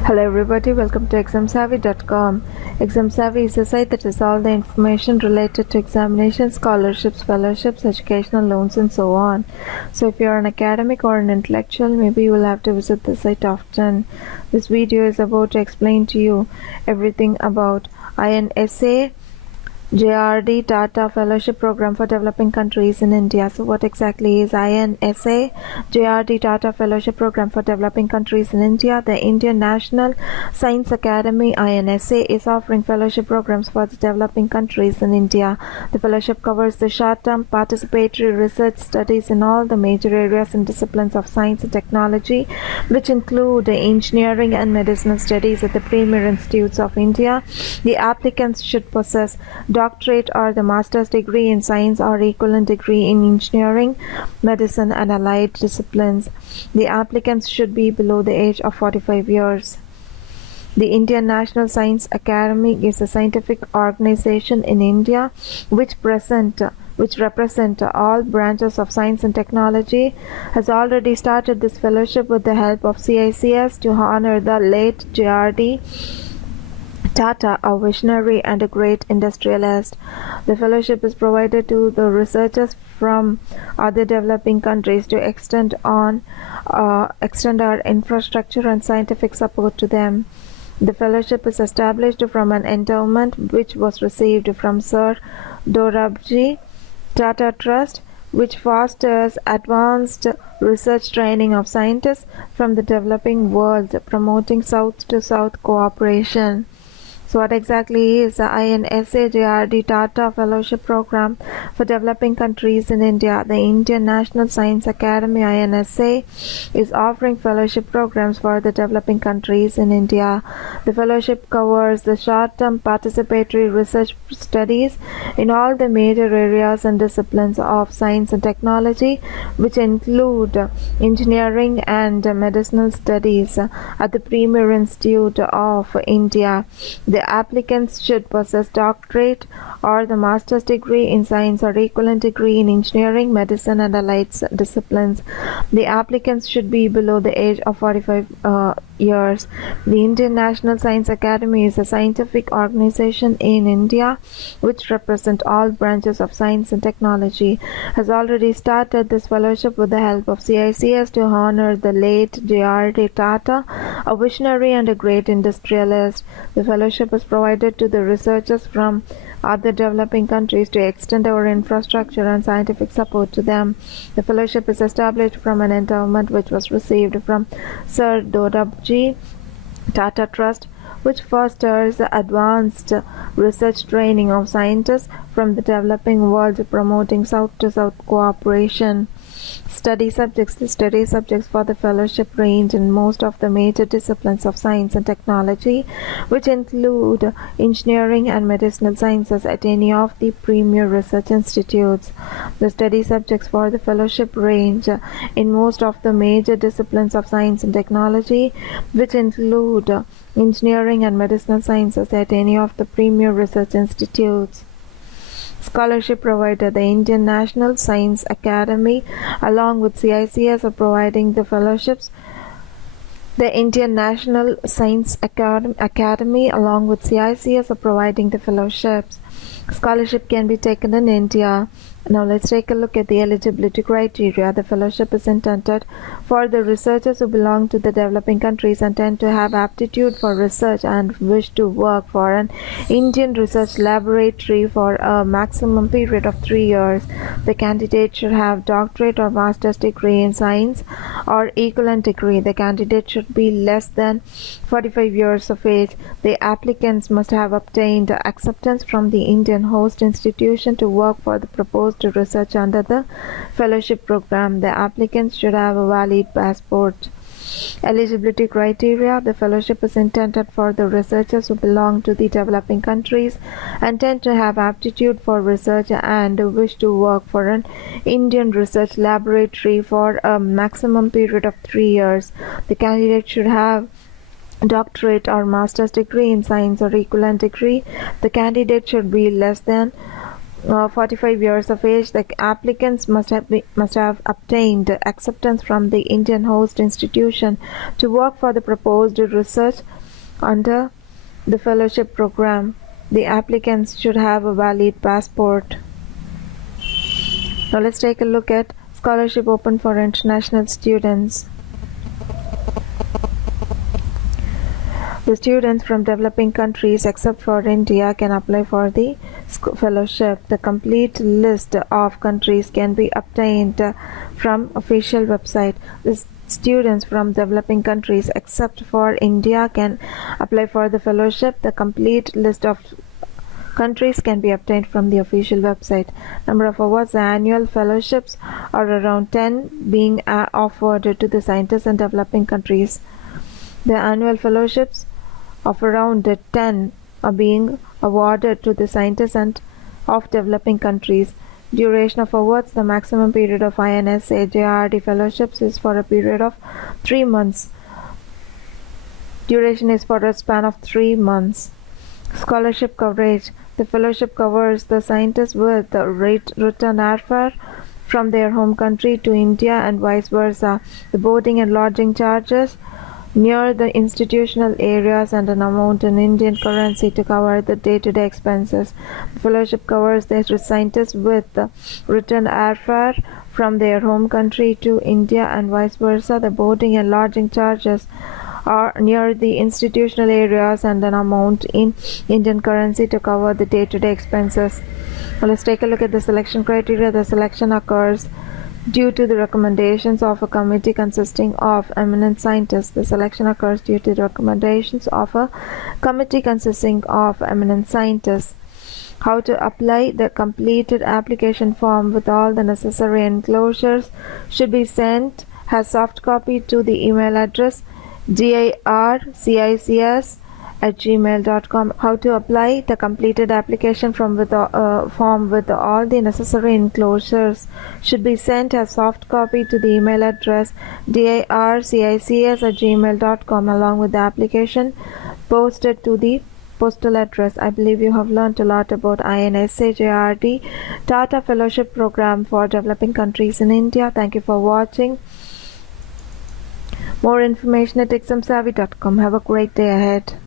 Hello everybody, welcome to examsavvy.com. ExamSavvy is a site that has all the information related to examinations, scholarships, fellowships, educational loans and so on. So if you're an academic or an intellectual, maybe you will have to visit the site often. This video is about to explain to you everything about INSA JRD Tata Fellowship Program for Developing Countries in India. So what exactly is INSA JRD Tata Fellowship Program for Developing Countries in India? The Indian National Science Academy INSA is offering fellowship programs for the developing countries in India. The fellowship covers the short-term participatory research studies in all the major areas and disciplines of science and technology, which include engineering and medicinal studies at the premier institutes of India. The applicants should possess doctorate or the master's degree in science or equivalent degree in engineering, medicine and allied disciplines. The applicants should be below the age of 45 years. The Indian National Science Academy is a scientific organization in India which represent all branches of science and technology, has already started this fellowship with the help of CICS to honor the late JRD Tata, a visionary and a great industrialist. The fellowship is provided to the researchers from other developing countries to extend our infrastructure and scientific support to them. The fellowship is established from an endowment which was received from Sir Dorabji Tata Trust, which fosters advanced research training of scientists from the developing world, promoting South-to-South cooperation. So what exactly is the INSA JRD Tata Fellowship Program for Developing Countries in India? The Indian National Science Academy INSA is offering fellowship programs for the developing countries in India. The fellowship covers the short-term participatory research studies in all the major areas and disciplines of science and technology, which include engineering and medicinal studies at the premier institute of India. The applicants should possess doctorate or the master's degree in science or equivalent degree in engineering, medicine and allied disciplines. The applicants should be below the age of 45 years. The Indian National Science Academy is a scientific organization in India which represents all branches of science and technology, has already started this fellowship with the help of CICS to honor the late JRD Tata, a visionary and a great industrialist. The fellowship is provided to the researchers from other developing countries to extend our infrastructure and scientific support to them. The fellowship is established from an endowment which was received from Sir Dorabji Tata Trust, which fosters advanced research training of scientists from the developing world, promoting South-to-South cooperation. The study subjects for the fellowship range in most of the major disciplines of science and technology, which include engineering and medicinal sciences at any of the premier research institutes. The study subjects for the fellowship range in most of the major disciplines of science and technology, which include engineering and medicinal sciences at any of the premier research institutes. Scholarship provider: the Indian National Science Academy along with CICS are providing the fellowships. The Indian National Science Academy along with CICS are providing the fellowships. Scholarship can be taken in India. Now let's take a look at the eligibility criteria. The fellowship is intended for the researchers who belong to the developing countries and tend to have aptitude for research and wish to work for an Indian research laboratory for a maximum period of 3 years. The candidate should have doctorate or master's degree in science or equivalent degree. The candidate should be less than 45 years of age. The applicants must have obtained acceptance from the Indian host institution to work for the proposed research under the fellowship program. The applicants should have a valid passport. Eligibility criteria: the fellowship is intended for the researchers who belong to the developing countries and tend to have aptitude for research and wish to work for an Indian research laboratory for a maximum period of 3 years. The candidate should have doctorate or master's degree in science or equivalent degree. The candidate should be less than 45 years of age, the applicants must have obtained acceptance from the Indian host institution to work for the proposed research under the fellowship program. The applicants should have a valid passport. Now let's take a look at scholarship open for international students. The students from developing countries except for India can apply for the fellowship. The complete list of countries can be obtained from official website. The students from developing countries except for India can apply for the fellowship. The complete list of countries can be obtained from the official website. Number of awards. The annual fellowships are around 10 being offered to the scientists in developing countries. The annual fellowships of around 10 are being awarded to the scientists and of developing countries. Duration of awards. The maximum period of INSA JRD fellowships is for a period of 3 months. Duration is for a span of 3 months. Scholarship coverage. The fellowship covers the scientists with return airfare from their home country to India and vice versa, the boarding and lodging charges near the institutional areas, and an amount in Indian currency to cover the day-to-day expenses. The fellowship covers the scientists with return airfare from their home country to India and vice versa, the boarding and lodging charges are near the institutional areas, and an amount in Indian currency to cover the day-to-day expenses. Now let's take a look at the selection criteria. The selection occurs due to the recommendations of a committee consisting of eminent scientists. The selection occurs due to the recommendations of a committee consisting of eminent scientists. How to apply. The completed application form with all the necessary enclosures should be sent as soft copy to the email address dircics@gmail.com. How to apply. The completed application form with all the necessary enclosures should be sent as soft copy to the email address dircics@gmail.com along with the application posted to the postal address. I believe you have learned a lot about INSA JRD Tata Fellowship Program for Developing Countries in India. Thank you for watching. More information at examsavvy.com. Have a great day ahead.